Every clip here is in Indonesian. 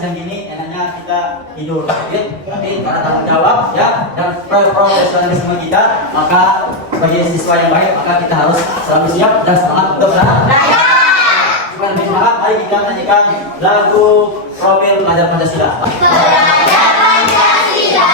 siang gini enaknya kita tidur, ya. Tapi karena tanggung jawab ya dan profesionalisme kita, maka sebagai siswa yang baik maka kita harus selalu siap dan semangat untuk belajar. Supaya lebih semangat, mari kita nyanyikan lagu profil Belajar Pancasila. Belajar Pancasila,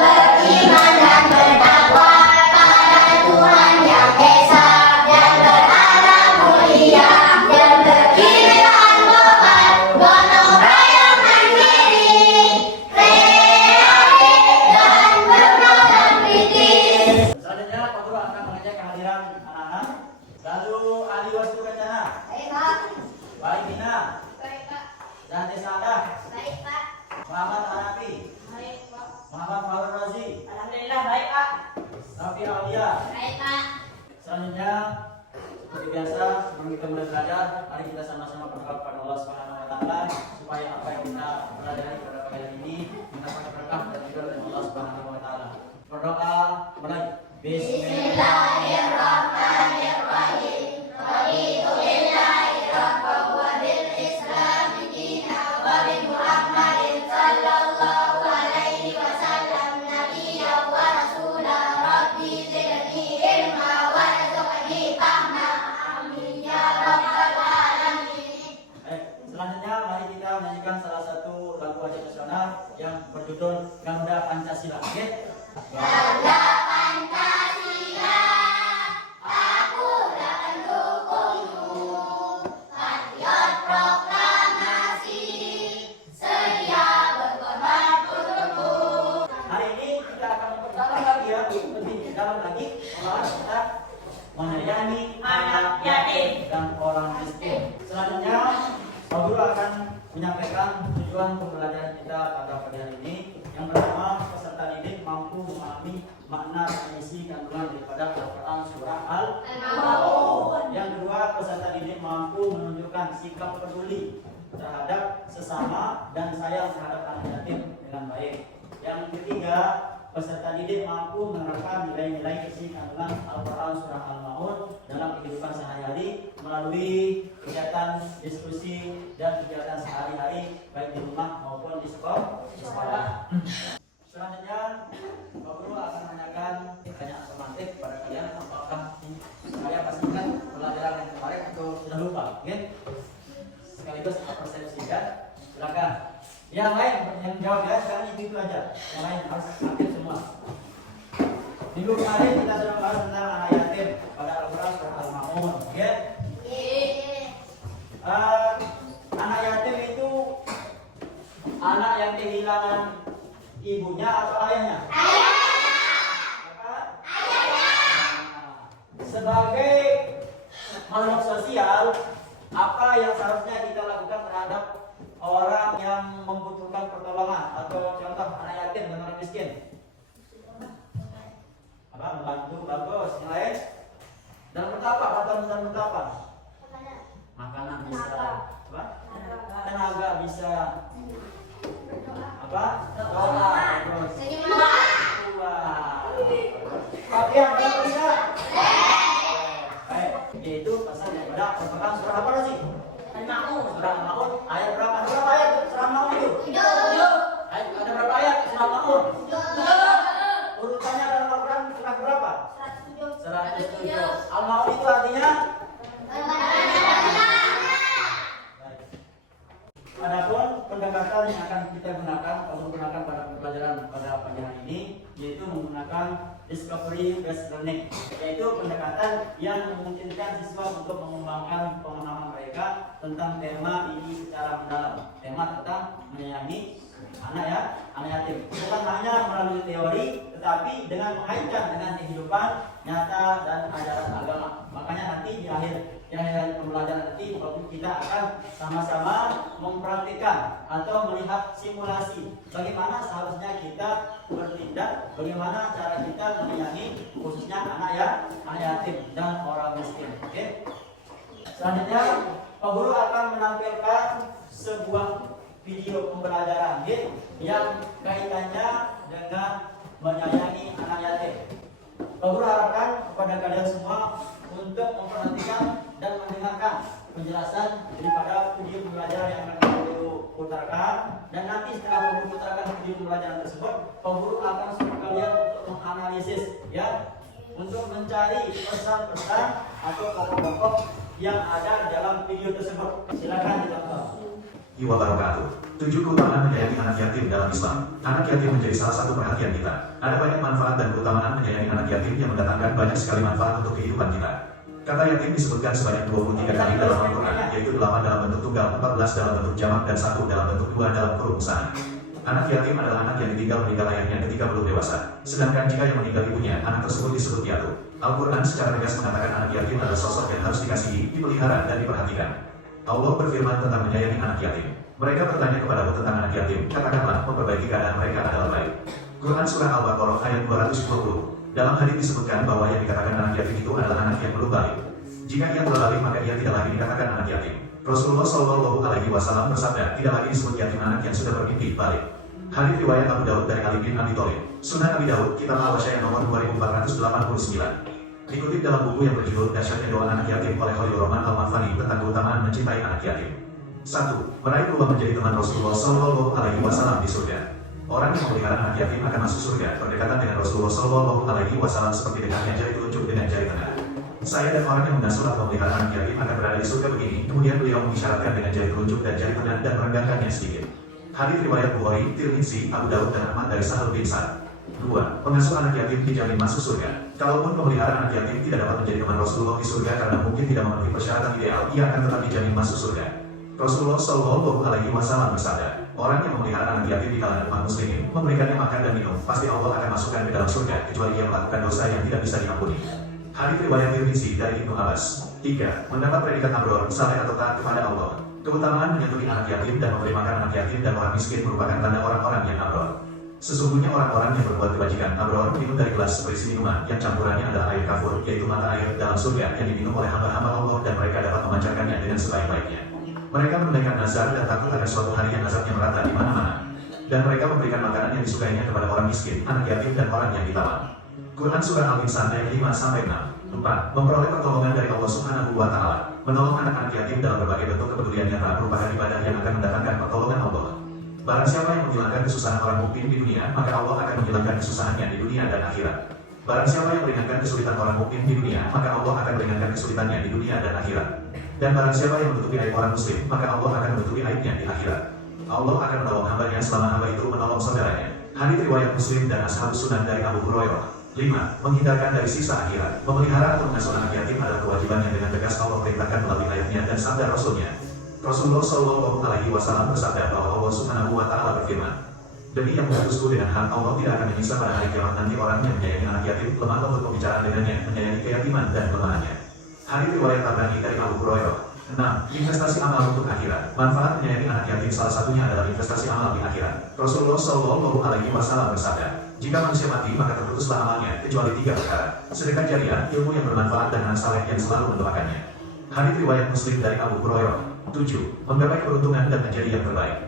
beriman dan bertakwa pada Tuhan yang esa dan berakhlak mulia dan berkiraan global, gotong royong mandiri, kreatif dan berprogram kritis. Selanjutnya Pak Guru akan mengajak kehadiran anak-anak. Lalu Ali Wastu Kencana, Baik Pak. Baik Bina, Baik Pak. dan Desada, Baik Pak. Muhammad Hanafi, Baik Pak. Muhammad Farul Razi, Alhamdulillah baik Pak. Rafi Aulia. Baik Pak. Selanjutnya seperti biasa sebelum kita mulai belajar, mari kita sama-sama berdoa kepada Allah Subhanahu wa taala supaya apa yang kita pelajari pada pagi hari ini mendapatkan berkah dan ridho dari Allah Subhanahu wa taala. Berdoa mulai. Bismillahirrahmanirrahim. Raditu billahi rabban wa bil islami dinan wa bi Muhammadin sallallahu alaihi wasallam nabiyyan wa rasulan. Rabbi zidni ilma warzuqni fahma. Amin ya rabbal alamin. Selanjutnya mari kita menyanyikan salah satu lagu wajib nasional yang berjudul Garuda Pancasila. Oke? Garuda Pancasila, aku tak mendukungmu. Patriot proklamasi, sedia berkorban untukmu. Hari ini kita akan memperdalam lagi ya, lebih dalam lagi pembahasan kita menyayangi anak yatim dan orang miskin. Selanjutnya Pak Guru akan menyampaikan tujuan pembelajaran kita pada pagi hari ini. Yang pertama, peserta didik mampu memahami makna dan isi kandungan daripada Al-Quran surah Al-Maun. Yang kedua, peserta didik mampu menunjukkan sikap peduli terhadap sesama dan sayang terhadap anak yatim dengan baik. Yang ketiga, peserta didik mampu menerapkan nilai-nilai isi kandungan Al-Quran surah Al-Maun dalam kehidupan sehari-hari melalui kegiatan diskusi dan kegiatan sehari-hari baik di rumah maupun di sekolah. Selanjutnya, Pak Guru akan menanyakan pertanyaan otomatis pada kalian, apakah kalian pasti ingat pelajaran yang kemarin atau sudah lupa? Oke? Sekaligus persepsi kan? Silakan. Yang lain yang jawab ya, sekarang itu aja. Yang lain harus aktif semua. Minggu kemarin kita sudah bahas tentang anak yatim pada Al-Quran surah Al-Maun. Oke? Anak yatim itu anak yang kehilangan ibunya atau ayahnya? Sebagai makhluk sosial, apa yang seharusnya kita lakukan terhadap orang yang membutuhkan pertolongan atau contoh anak yatim dan orang miskin? Apa? Membantu, bagus. Yang lain? Dan betapa? Bantuan betapa? Makanan bisa. Apa? Tenaga bisa. Apa? Doa. Terus. Pakaian kalau bisa. Baik, yaitu pasal yang pada merupakan surah apa sih? Al-Maun. Surah Al-Maun. Ayat berapa? Ada berapa ayat surah Al-Maun itu? Ayat ada berapa ayat surah Al-Maun? Urutannya dalam Al-Quran surah berapa? 107. Al-Maun itu artinya? Adapun pendekatan yang akan kita gunakan atau gunakan pada pembelajaran pada pagi hari ini yaitu menggunakan discovery based learning, yaitu pendekatan yang memungkinkan siswa untuk mengembangkan pemahaman mereka tentang tema ini secara mendalam. Tema tentang menyayangi anak yatim. Bukan hanya melalui teori, tetapi dengan mengaitkan dengan kehidupan nyata dan ajaran agama. Makanya nanti di akhir pembelajaran nanti kita akan sama-sama mempraktikkan atau melihat simulasi bagaimana seharusnya kita bertindak, bagaimana cara kita menyayangi khususnya anak yatim dan orang miskin. Oke. Selanjutnya Pak Guru akan menampilkan sebuah video pembelajaran yang kaitannya dengan menyayangi anak yatim. Pak Guru harapkan kepada kalian semua untuk memperhatikan dan mendengarkan penjelasan daripada video pembelajaran yang akan Pak Guru putarkan, dan nanti setelah memutarkan video pembelajaran tersebut, Pak Guru akan suruh kalian untuk menganalisis, ya, untuk mencari pesan-pesan atau pokok-pokok yang ada dalam video tersebut. Silakan ditonton. Wabarakatuh. 7 keutamaan menyayangi anak yatim dalam Islam. Anak yatim menjadi salah satu perhatian kita. Ada banyak manfaat dan keutamaan menyayangi anak yatim yang mendatangkan banyak sekali manfaat untuk kehidupan kita. Kata yatim disebutkan sebanyak 23 kali dalam Al-Quran, yaitu 8 dalam bentuk tunggal, 14 dalam bentuk jamak, dan 1 dalam bentuk 2 dalam perumusan. Anak yatim adalah anak yang ditinggal meninggal ayahnya ketika belum dewasa. Sedangkan jika yang meninggal ibunya, anak tersebut disebut piatu. Al-Quran secara tegas mengatakan anak yatim adalah sosok yang harus dikasihi, dipelihara, dan diperhatikan. Allah berfirman tentang menyayangi anak yatim. Mereka bertanya kepadamu tentang anak yatim, katakanlah memperbaiki keadaan mereka adalah baik. Quran Surah Al-Baqarah ayat 220. Dalam hadits disebutkan bahwa yang dikatakan anak yatim itu adalah anak yang belum balik. Jika ia telah balik maka ia tidak lagi dikatakan anak yatim. Rasulullah Shallallahu Alaihi Wasallam bersabda, tidak lagi disebut yatim anak yang sudah bermimpi balik. Hadits riwayat Abu Daud dari Ali bin Abi Thalib. Sunan Abi Daud, Kitab Al-Wasyah nomor 2489. Dikutip dalam buku yang berjudul Dahsyatnya Doa Anak Yatim oleh Khalilur Rahman Al-Manfani tentang keutamaan mencintai anak yatim. 1. Meraih peluang menjadi teman Rasulullah Shallallahu Alaihi Wasallam di surga. Orang yang memelihara anak yatim akan masuk surga. Berdekatan dengan Rasulullah Shallallahu Alaihi Wasallam seperti dekatnya jari telunjuk dengan jari tengah. Saya dan orang yang mengasuh atau memelihara anak yatim akan berada di surga begini. Kemudian beliau mengisyaratkan dengan jari telunjuk dan jari tengah dan merenggangkannya sedikit. Hadits riwayat Bukhari, Tirmidzi, Abu Daud dan Ahmad dari Sahal bin Sa'ad. 2. Pengasuh anak yatim dijamin masuk surga. Kalaupun memelihara anak yatim tidak dapat menjadi teman Rasulullah di surga karena mungkin tidak memenuhi persyaratan ideal, ia akan tetap dijamin masuk surga. Rasulullah Shallallahu Alaihi Wasallam bersabda, orang yang memelihara anak yatim di kalangan umat muslimin, memberikannya makan dan minum, pasti Allah akan masukkan ke dalam surga kecuali ia melakukan dosa yang tidak bisa diampuni. Hadits riwayat Tirmidzi dari Ibnu Abbas. 3. Mendapat predikat abror, saleh atau taat kepada Allah. Keutamaan menyetujui anak yatim dan memberi makan anak yatim dan orang miskin merupakan tanda orang-orang yang abror. Sesungguhnya orang-orang yang berbuat kebajikan abror minum dari gelas berisi minuman yang campurannya adalah air kafur, yaitu mata air dalam surga yang diminum oleh hamba-hamba Allah dan mereka dapat memancarkannya dengan sebaik-baiknya. Mereka menunaikan nazar dan takut akan suatu hari yang nazarnya merata di mana-mana. Dan mereka memberikan makanan yang disukainya kepada orang miskin, anak yatim dan orang yang ditawan. Quran Surah Al-Insan ayat 5-6. 4. Memperoleh pertolongan dari Allah Subhanahu wa Ta'ala. Menolong anak-anak yatim dalam berbagai bentuk kepedulian nyata merupakan ibadah yang akan mendatangkan pertolongan Allah. Barang siapa yang menghilangkan kesusahan orang mukmin di dunia, maka Allah akan menghilangkan kesusahannya di dunia dan akhirat. Barang siapa yang meringankan kesulitan orang mukmin di dunia, maka Allah akan meringankan kesulitannya di dunia dan akhirat. Dan barang siapa yang menutupi aib orang muslim, maka Allah akan menutupi aibnya di akhirat. Allah akan menolong hambanya selama hamba itu menolong saudaranya. Hadits riwayat Muslim dan Ashabus Sunan dari Abu Hurairah. 5. Menghindarkan dari sisa akhirat. Memelihara atau mengasuh anak yatim adalah kewajiban yang dengan tegas Allah perintahkan melalui ayatnya dan sabda Rasulnya. Rasulullah Shallallahu Alaihi Wasallam bersabda bahwa Allah Subhanahu wa Ta'ala berfirman, demi yang mengutusku dengan hak, Allah tidak akan menyiksa pada hari kiamat nanti orang yang menyayangi anak yatim, lemah lembut pembicaraan dengannya, menyayangi keyatiman dan kelemahannya. Hadits riwayat Tabrani dari Abu Hurairah. 6. Investasi amal untuk akhirat. Manfaat menyayangi anak yatim salah satunya adalah investasi amal di akhirat. Rasulullah Shallallahu Alaihi Wasallam bersabda, jika manusia mati maka terputuslah amalnya kecuali 3 perkara: sedekah jariah, ilmu yang bermanfaat, dan anak saleh yang selalu mendoakannya. Hadits riwayat Muslim dari Abu Hurairah. 7. Menggapai keberuntungan dan menjadi yang terbaik.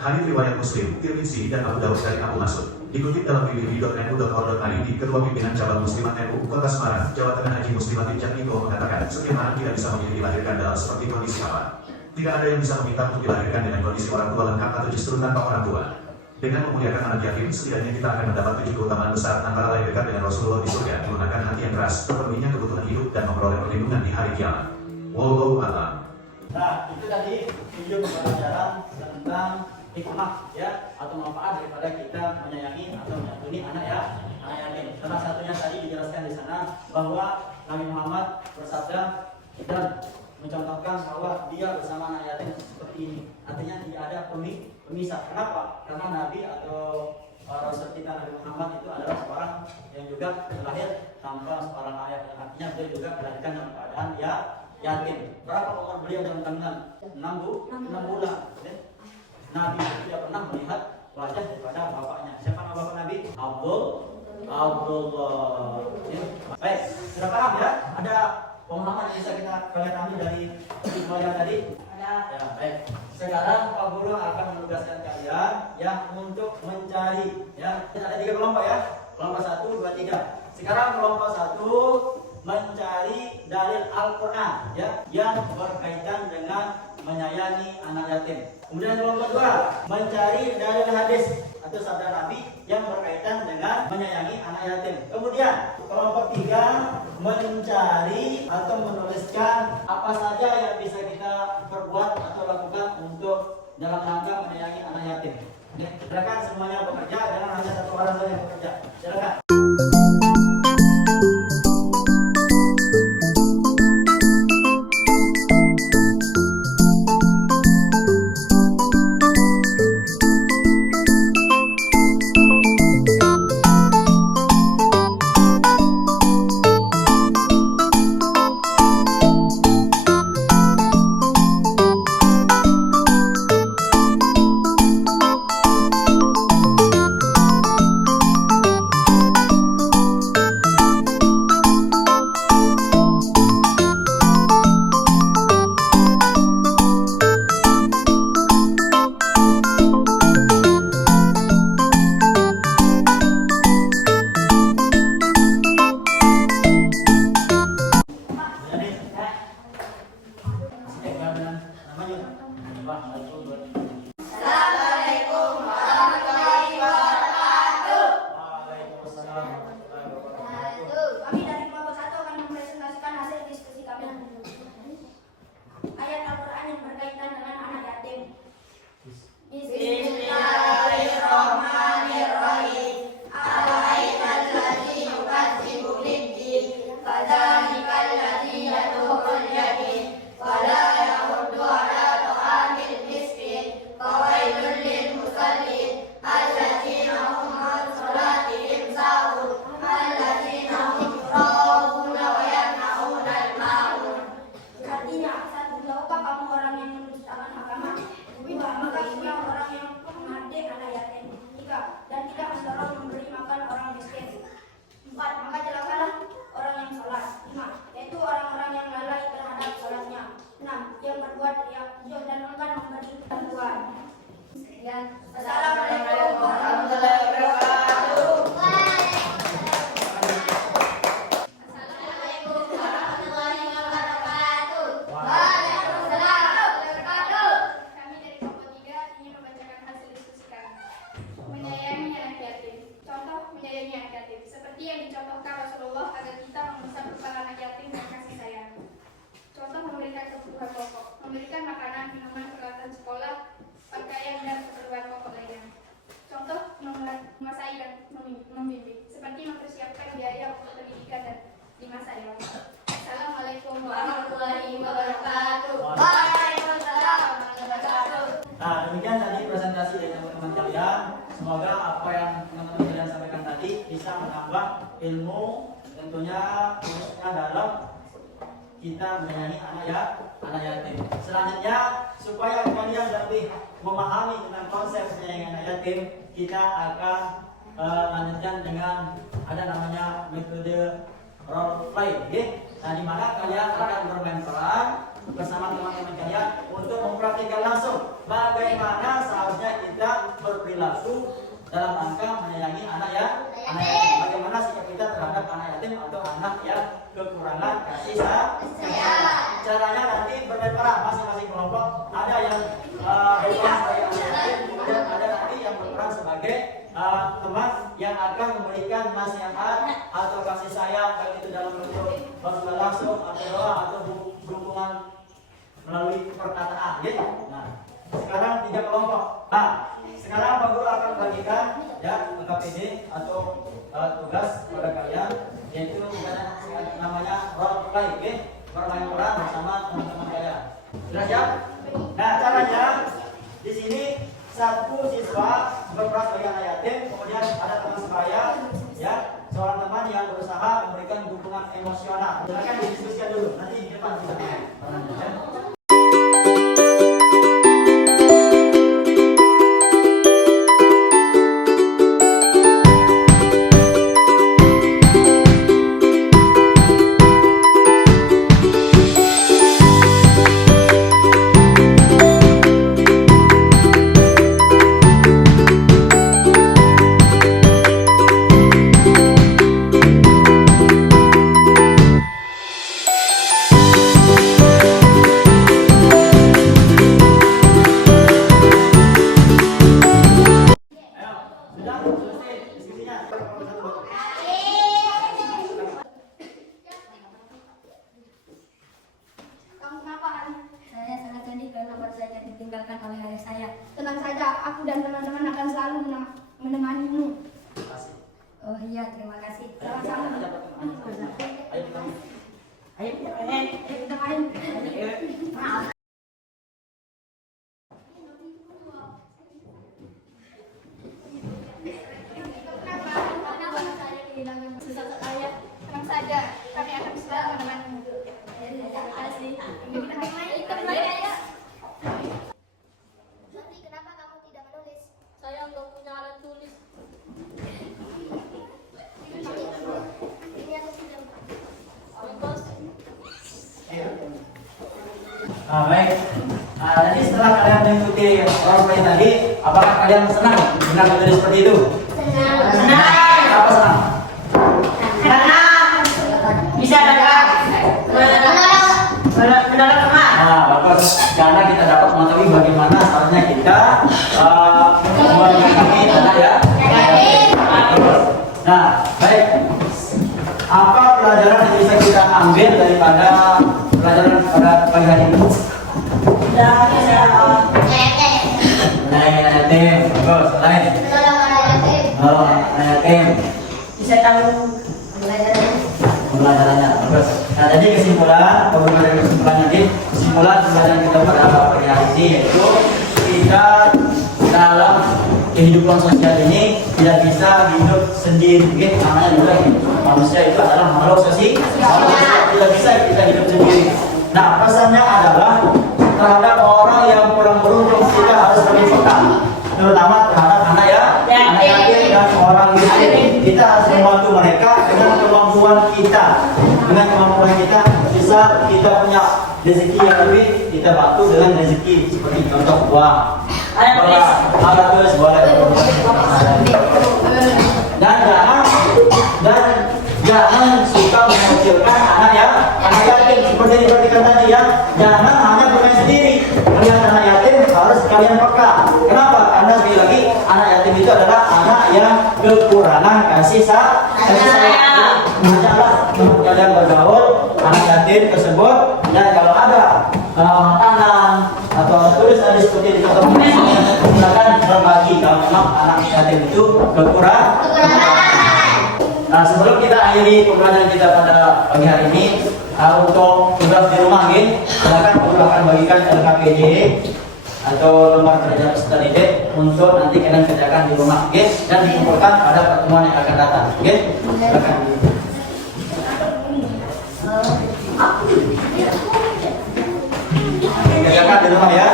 Hadits riwayat Muslim, Tirmidzi dan Abu Daud dari Abu Mas'ud. Dikutip dalam www.nu.org.id, Ketua Pimpinan Cabang Muslimat NU Kota Semarang, Jawa Tengah Haji Muslimatin Jatmiko mengatakan, setiap anak tidak bisa memilih dilahirkan dalam seperti kondisi apa. Tidak ada yang bisa meminta untuk dilahirkan dengan kondisi orang tua lengkap atau justru tanpa orang tua. Dengan memuliakan anak yatim, setidaknya kita akan mendapat 7 keutamaan besar, antara lain dekat dengan Rasulullah di surga, menggunakan hati yang keras, terpenuhinya kebutuhan hidup, dan memperoleh perlindungan di hari kiamat. Wallahu a'lam. Nah, itu tadi video pembelajaran tentang hikmah, ya, atau manfaat daripada kita menyayangi atau menyantuni anak yatim. Salah satunya tadi dijelaskan di sana bahwa Nabi Muhammad bersabda dan mencontohkan bahwa dia bersama anak yatim seperti ini. Artinya tidak ada pemisah. Kenapa? Karena Nabi atau Rasul kita Nabi Muhammad itu adalah seorang yang juga lahir tanpa seorang ayah. Artinya dia juga dilahirkan dalam keadaan yatim. Berapa umur beliau dalam kandungan? 6 bulan. Nabi tidak pernah melihat wajah daripada bapaknya. Siapa nama bapak Nabi? Abdullah. Baik, sudah paham ya? Ada pemahaman yang bisa kalian ambil dari pembelajaran tadi? Ada. Ya, baik. Sekarang Pak Guru akan menugaskan kalian yang untuk mencari, ya. Ada 3 kelompok ya. Kelompok 1, 2, 3. Sekarang kelompok 1 mencari dalil Al-Quran, ya, yang berkaitan dengan menyayangi anak yatim. Kemudian kelompok 2, mencari dalil hadis atau sabda Nabi yang berkaitan dengan menyayangi anak yatim. Kemudian kelompok 3, mencari atau menuliskan apa saja yang bisa kita perbuat atau lakukan untuk dalam rangka menyayangi anak yatim. Oke, silakan semuanya bekerja, jangan hanya satu orang saja yang bekerja. Silakan. Assalamualaikum warahmatullahi wabarakatuh. Waalaikumsalam warahmatullahi wabarakatuh. Kami dari kelompok 1 akan mempresentasikan hasil diskusi kami. Ayat Al-Quran yang berkaitan dengan anak yatim. Bismillahirrahmanirrahim. Ara'aital ladzi yukadzibu bid-din, fadzalikal ladzi yad'ul yatim, wa la yahuddu 'ala ta'amil miskin, fawailul lil musallin, alladzina hum 'an shalatihim sahun, alladzina hum yura'una wa yamna'unal ma'un. Artinya, 1, tahukah kamu orang yang mendustakan agama? 2, maka ia orang yang menghardik anak yatim. 3, dan tidak mendorong memberi makan orang miskin. 4, maka celakalah orang yang sholat. 5, yaitu orang-orang yang lalai terhadap sholatnya. 6, yang berbuat riya dan enggan memberi bantuan. Sekian. Assalamualaikum warahmatullahi wabarakatuh. Assalamualaikum warahmatullahi wabarakatuh. Waalaikumsalam warahmatullahi wabarakatuh. Kami dari kelompok 3 ingin membacakan hasil diskusi kami. Menyayangi anak yatim. Contoh menyayangi anak yatim. Seperti yang dicontohkan Rasulullah agar kita membesar kepala anak yatim dan kasih sayang. Contoh memberikan kebutuhan pokok, memberikan makanan, minuman, peralatan sekolah, pakaian dan keperluan pokok lainnya. Contoh menguasai dan membimbing, seperti mempersiapkan biaya untuk pendidikan dan di masa dewasa. Assalamualaikum warahmatullahi wabarakatuh. Waalaikumsalam warahmatullahi wabarakatuh. Nah, demikian tadi presentasi dari teman-teman kalian. Semoga apa yang teman-teman kalian sampaikan tadi bisa menambah ilmu, tentunya khususnya dalam kita menyayangi anak yatim. Selanjutnya, supaya kalian lebih memahami tentang konsep menyayangi anak yatim, kita akan lanjutkan dengan ada namanya metode role play, okay? Nah, di mana kalian akan bermain peran bersama teman-teman kalian untuk mempraktikkan langsung bagaimana seharusnya kita berperilaku dalam rangka menyayangi anak yatim. Bagaimana sikap kita terhadap anak yatim atau anak yang kekurangan kasih sayang. Caranya nanti bermain peran masing-masing kelompok. Ada yang berperan sebagai anak yatim, kemudian ada nanti yang berperan sebagai teman yang akan memberikan nasihat atau kasih sayang, baik itu dalam bentuk langsung atau doa atau dukungan melalui perkataan, gitu. Nah, sekarang 3 kelompok. Nah, sekarang Pak Guru akan bagikan ya KPD atau tugas pada kalian, yaitu namanya role play, okay? Bermain peran bersama teman-teman kalian. Sudah siap? Nah, caranya di sini 1 siswa berperan sebagai anak yatim, kemudian ada teman sebaya, ya, seorang teman yang berusaha memberikan dukungan emosional. Silakan didiskusikan dulu, nanti di depan kita perannya, ya. ditinggalkan oleh ayah saya. Tenang saja, aku dan teman-teman akan selalu menemanimu. Terima kasih. Oh iya, terima kasih. Sama-sama. Ayo kita main. Ayo kita main. Sesosok ayah, tenang saja, kami akan selalu menemanimu. Terima kasih. Kita main, ikut main ayah. Nanti kenapa kamu tidak menulis? Saya nggak punya alat tulis. Ini aku tidak. Nah, baik. Nah, jadi setelah kalian mengikuti role tadi, apakah kalian senang dengan metode seperti itu? Senang. Apa senang? Karena bisa dapat menolong teman. Nah, bagus. Karena kita dapat mengetahui bagaimana caranya kita memahami anak ya. Nah, baik. Apa pelajaran yang bisa kita ambil daripada pelajaran pada pagi hari ini? Menyayangi yatim, bagus. Lain. Oh, yatim. Bisa tahu Pembelajarannya bagus. Nah, jadi kesimpulan, dari kesimpulan nanti, kesimpulan pelajaran kita pada pagi hari ini yaitu kita dalam kehidupan sosial ini tidak bisa hidup sendiri. Mungkin namanya juga manusia itu adalah makhluk sosial, tidak bisa kita hidup sendiri. Nah, pesannya adalah terhadap orang yang kurang beruntung kita harus lebih peka, terutama terhadap anak yatim dan orang miskin. Kita harus membantu mereka dengan kemampuan kita. Dengan kemampuan kita bisa kita punya rezeki yang lebih, kita bantu dengan rezeki seperti contoh uang. Alat tulis boleh. Dan jangan suka mengecilkan anak yatim seperti diperhatikan tadi ya. Jangan hanya bermain sendiri. Melihat anak yatim harus kalian peka. Kenapa? Karena sekali lagi anak yatim itu adalah anak yang kekurangan kasih sayang. Ajaklah kalian bergaul anak yatim tersebut, dan kalau ada makanan atau tulis tadi seperti dikatakan, silakan berbagi kalau memang anak yatim itu kekurangan. Nah, sebelum kita akhiri pembelajaran kita pada pagi hari ini, untuk tugas di rumah, silakan akan bagikan LKPD atau lembar kerja peserta didik untuk nanti kalian kerjakan di rumah, dan dikumpulkan pada pertemuan yang akan datang. Silakan. Kerjakan di rumah ya.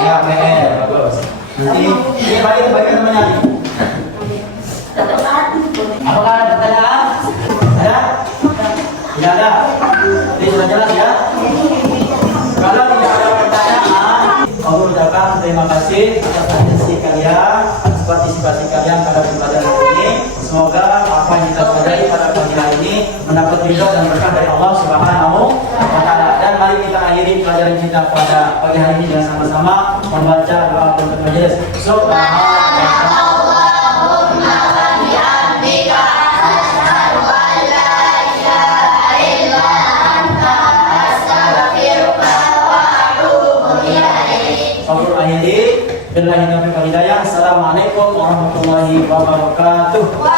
Ya, bagus. Nanti ini bagi temannya. Apakah ada pertanyaan? Ada? Tidak ada. Jadi sudah jelas ya. Kalau tidak ada pertanyaan, aku ucapkan terima kasih atas atensi kalian, atas partisipasi kalian pada pembelajaran ini. Semoga apa yang kita pelajari pada pagi hari ini mendapat ridho dan berkah dari Allah Subhanahu wa Ta'ala. Dan mari kita akhiri pelajaran kita pada pagi hari ini dengan sama-sama membaca doa penutup majelis. Assalamualaikum warahmatullahi wabarakatuh.